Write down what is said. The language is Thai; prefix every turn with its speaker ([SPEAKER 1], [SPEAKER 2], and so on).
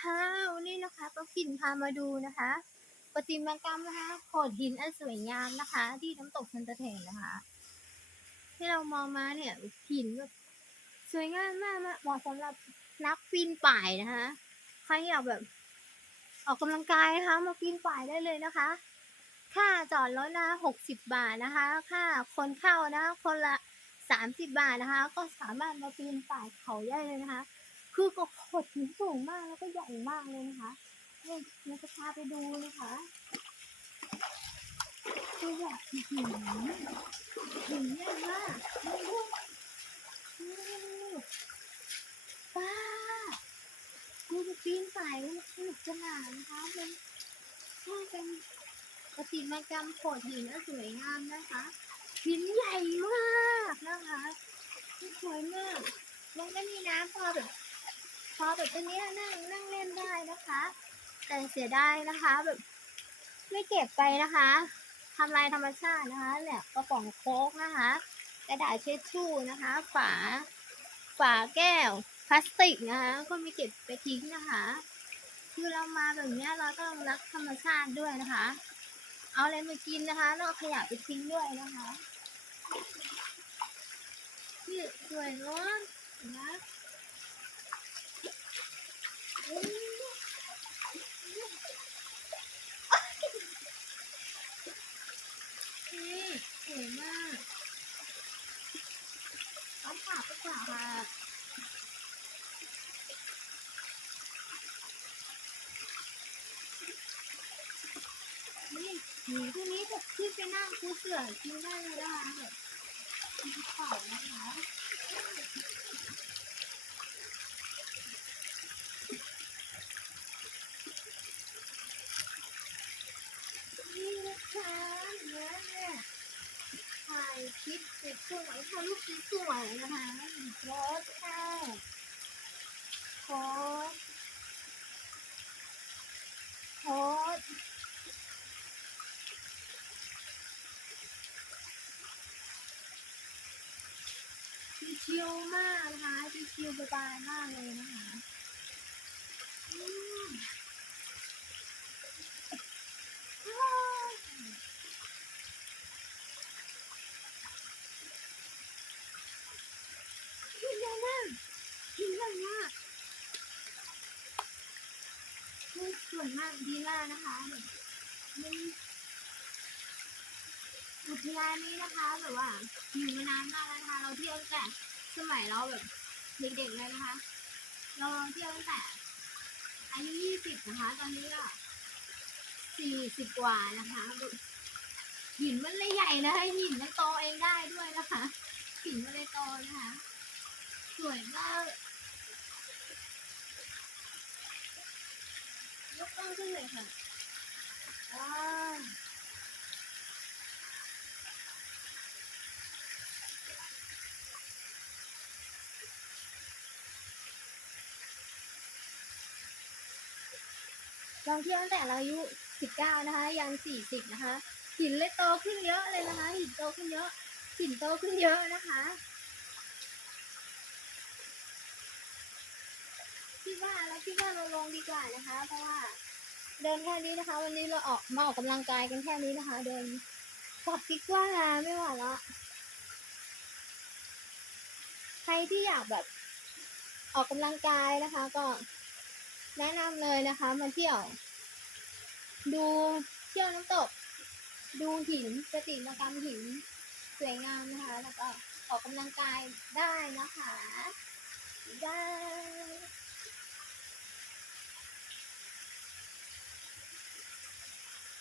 [SPEAKER 1] ค่ะวันนี้นะคะก็ขินพามาดูนะคะประติมากรรมนะคะโขดหินอันสวยงามนะคะ ที่น้ำตกชันตะเถงนะคะ ที่เรามองมาเนี่ยหินแบบสวยงามมากเหมาะสำหรับนักปีนป่ายนะคะใครอยากแบบ ออกกำลังกายนะคะ มาปีนป่ายได้เลยนะคะ ค่าจอดรถนะหกสิบบาทนะคะ ค่าคนเข้านะคนละสามสิบบาทนะคะ ก็สามารถมาปีนป่ายเขาได้เลยนะคะ คือก็ขดหินสูงมากแล้วก็ใหญ่มากเลยนะคะนี่เราจะพาไปดูนะคะตัวแบบหินหินใหญ่มากดูดูป้าดูจะปีนป่ายมันสนุกสนานนะคะมันใช่เป็นประติมากรรมโขดหินอันสวยงามนะคะหินใหญ่มากนะคะสวยมากมันก็มีน้ำพอแบบ พอแบบตัวนี้นั่งนั่งเล่นได้นะคะ แต่เสียดายนะคะแบบไม่เก็บไปนะคะทำลายธรรมชาตินะคะเนี่ยกระป๋องโค้กนะคะ กระดาษเช็ดชู่นะคะ ฝา ฝาแก้ว พลาสติกนะคะ ก็ไม่เก็บไปทิ้งนะคะ คือเรามาแบบนี้เราต้องรักธรรมชาติด้วยนะคะ เอาอะไรมากินนะคะแล้วเอาขยะไปทิ้งด้วยนะคะนี่สวยเนาะนะ นี่ส วยมากต้องฝากไปกว่าค่ะนี่หนูที่นี้จะขึ้นไปนั่งคูเสือกินได้เลยนะคะแบบกินเขานะคะนี่นะคะเนื้อเนี่ย ถ่ายคลิปสวยๆถ่ายรูปสวยๆนะคะโพสค่ะโพสโพสชิวมากนะคะชิวสบายๆมากเลยนะคะอืม หินใหญ่มากหินใหญ่มากนี่ สวยมากดีมากนะคะแบบมันอุทยานนี้นะคะแบบว่าอยู่มานานมากแล้วนะคะ เราเที่ยวตั้งแต่สมัยเราแบบเด็กๆเลยนะคะ เราเที่ยวตั้งแต่อายุยี่สิบนะคะ ตอนนี้ก็สี่สิบกว่านะคะหินมันเลยใหญ่นะคะหินมันโตเองได้ด้วยนะคะหินมันเลยโตนะคะสวยมาก ยกต้งขึ้นเลยค่ะว้าวลองเที่ยวตั้งแต่เราอายุสิบเก้านะคะ ยันสี่สิบนะคะ หินเลยโตขึ้นเยอะเลยนะคะ หินโตขึ้นเยอะ หินโตขึ้นเยอะนะคะ คิด ว่าแล้วคิดว่าเราลงดีกว่านะคะ เพราะว่าเดินแค่นี้นะคะ วันนี้เราออกมาออกกำลังกายกันแค่นี้นะคะ เดินกลับดีกว่าไม่ไหวล้วใครที่อยากแบบออกกำลังกายนะคะ ก็แนะนำเลยนะคะมาเที่ยว ดูเที่ยวน้ำตก ดูหินสติมกรรมหินสวยงามนะคะ แล้วก็ออกกำลังกายได้นะคะได้